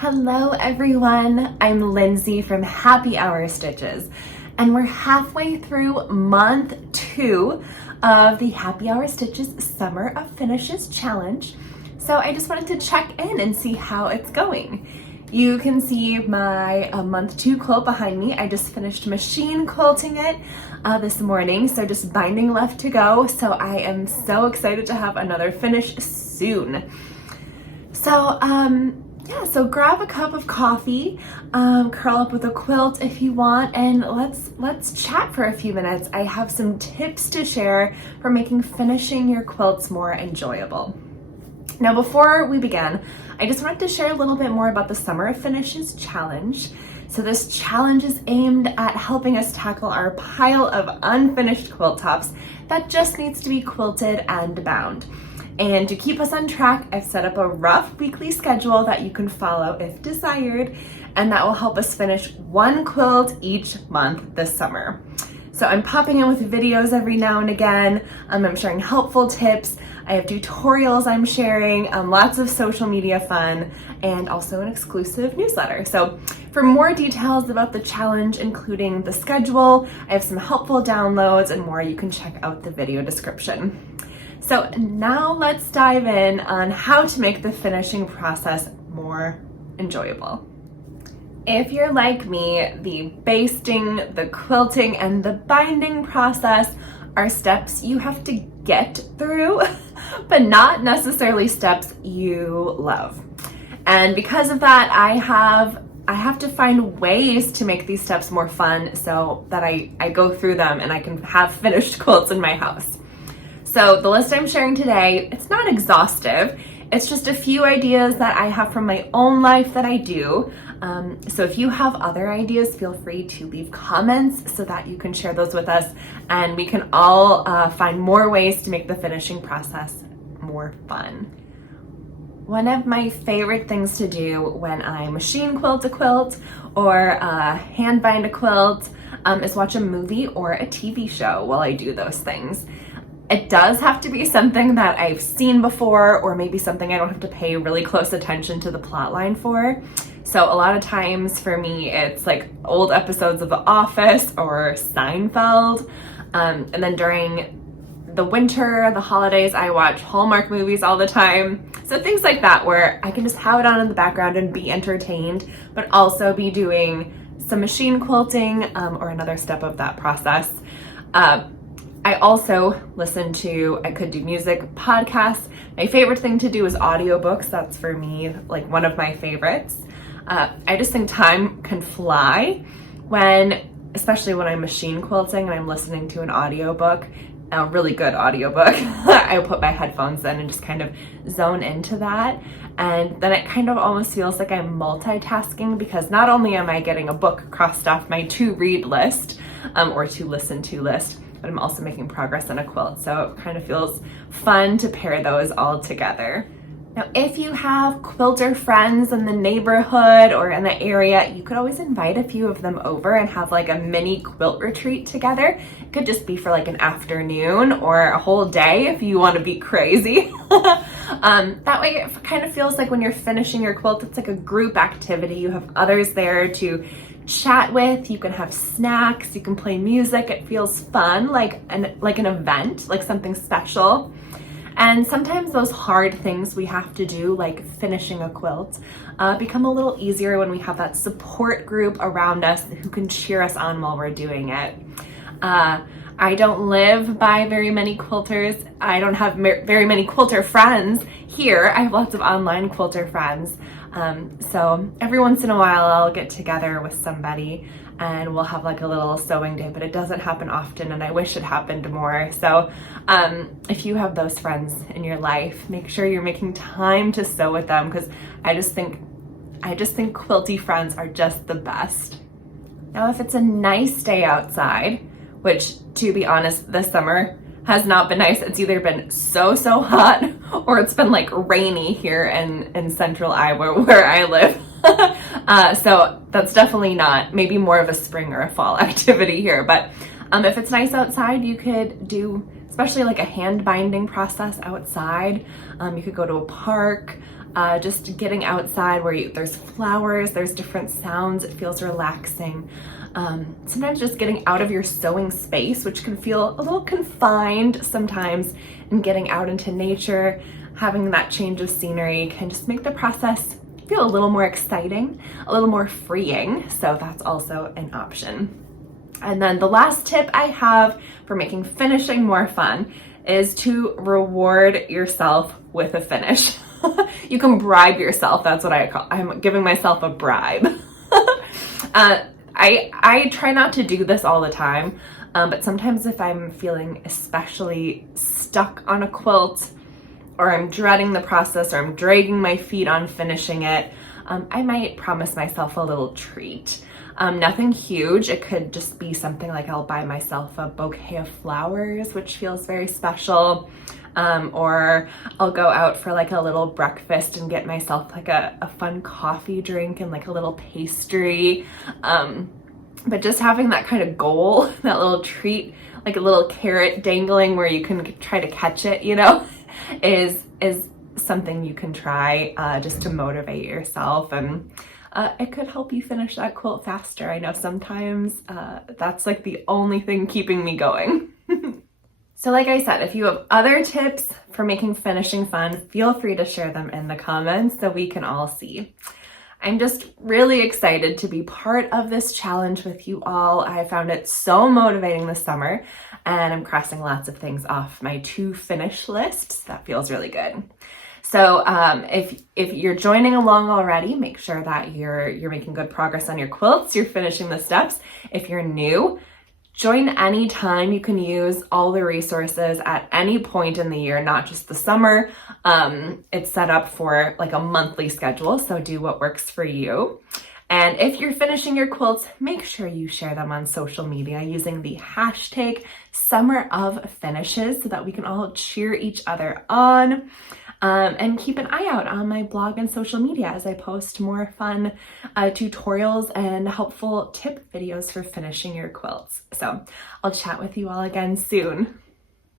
Hello everyone, I'm Lindsay from Happy Hour Stitches, and we're halfway through month 2 of the Happy Hour Stitches Summer of Finishes Challenge. So I just wanted to check in and see how it's going. You can see my month 2 quilt behind me. I just finished machine quilting it this morning, so just binding left to go. So I am so excited to have another finish soon. So grab a cup of coffee, curl up with a quilt if you want, and let's chat for a few minutes. I have some tips to share for making finishing your quilts more enjoyable. Now, before we begin, I just wanted to share a little bit more about the Summer of Finishes Challenge. So this challenge is aimed at helping us tackle our pile of unfinished quilt tops that just needs to be quilted and bound. And to keep us on track, I've set up a rough weekly schedule that you can follow if desired, and that will help us finish one quilt each month this summer. So I'm popping in with videos every now and again. I'm sharing helpful tips. I have tutorials I'm sharing, lots of social media fun, and also an exclusive newsletter. So for more details about the challenge, including the schedule, I have some helpful downloads and more, you can check out the video description. So now let's dive in on how to make the finishing process more enjoyable. If you're like me, the basting, the quilting, and the binding process are steps you have to get through, but not necessarily steps you love. And because of that, I have to find ways to make these steps more fun so that I go through them and I can have finished quilts in my house. So the list I'm sharing today, it's not exhaustive. It's just a few ideas that I have from my own life that I do. So if you have other ideas, feel free to leave comments so that you can share those with us, and we can all find more ways to make the finishing process more fun. One of my favorite things to do when I machine quilt a quilt or hand bind a quilt is watch a movie or a TV show while I do those things. It does have to be something that I've seen before, or maybe something I don't have to pay really close attention to the plot line for. So a lot of times for me, it's like old episodes of The Office or Seinfeld. And then during the winter, the holidays, I watch Hallmark movies all the time. So things like that where I can just have it on in the background and be entertained, but also be doing some machine quilting or another step of that process. I also I could do music, podcasts. My favorite thing to do is audiobooks. That's for me, like one of my favorites. I just think time can fly especially when I'm machine quilting and I'm listening to an audiobook, a really good audiobook. I put my headphones in and just kind of zone into that. And then it kind of almost feels like I'm multitasking, because not only am I getting a book crossed off my to-read list or to-listen-to list, but I'm also making progress on a quilt. So it kind of feels fun to pair those all together. Now, if you have quilter friends in the neighborhood or in the area, you could always invite a few of them over and have like a mini quilt retreat together. It could just be for like an afternoon or a whole day if you want to be crazy. That way it kind of feels like when you're finishing your quilt, it's like a group activity. You have others there to chat with, you can have snacks, you can play music. It feels fun, like an event, like something special. And sometimes those hard things we have to do, like finishing a quilt, become a little easier when we have that support group around us who can cheer us on while we're doing it. I don't live by very many quilters. I don't have very many quilter friends here. I have lots of online quilter friends. So every once in a while I'll get together with somebody and we'll have like a little sewing day, but it doesn't happen often and I wish it happened more. So if you have those friends in your life, make sure you're making time to sew with them, because I just think quilty friends are just the best. Now, if it's a nice day outside, which to be honest, this summer has not been nice. It's either been so hot or it's been like rainy here in central Iowa where I live. So that's definitely not, maybe more of a spring or a fall activity here. But if it's nice outside, you could do especially like a hand binding process outside. You could go to a park. just getting outside where there's flowers, there's different sounds, it feels relaxing. Sometimes just getting out of your sewing space, which can feel a little confined sometimes, and getting out into nature, having that change of scenery can just make the process feel a little more exciting, a little more freeing. So that's also an option. And then the last tip I have for making finishing more fun is to reward yourself with a finish. You can bribe yourself. That's what I'm giving myself a bribe. I try not to do this all the time, but sometimes if I'm feeling especially stuck on a quilt, or I'm dreading the process, or I'm dragging my feet on finishing it, I might promise myself a little treat. Nothing huge. It could just be something like I'll buy myself a bouquet of flowers, which feels very special. Or I'll go out for like a little breakfast and get myself like a fun coffee drink and like a little pastry. But just having that kind of goal, that little treat, like a little carrot dangling where you can try to catch it, is something you can try just to motivate yourself, and it could help you finish that quilt faster. I know sometimes that's like the only thing keeping me going. So like I said, if you have other tips for making finishing fun, feel free to share them in the comments so we can all see. I'm just really excited to be part of this challenge with you all. I found it so motivating this summer, and I'm crossing lots of things off my to finish list. That feels really good. So if you're joining along already, make sure that you're making good progress on your quilts, you're finishing the steps. If you're new, join anytime. You can use all the resources at any point in the year, not just the summer. It's set up for like a monthly schedule, so do what works for you. And if you're finishing your quilts, make sure you share them on social media using the hashtag #SummerOfFinishes so that we can all cheer each other on. And keep an eye out on my blog and social media as I post more fun tutorials and helpful tip videos for finishing your quilts. So I'll chat with you all again soon.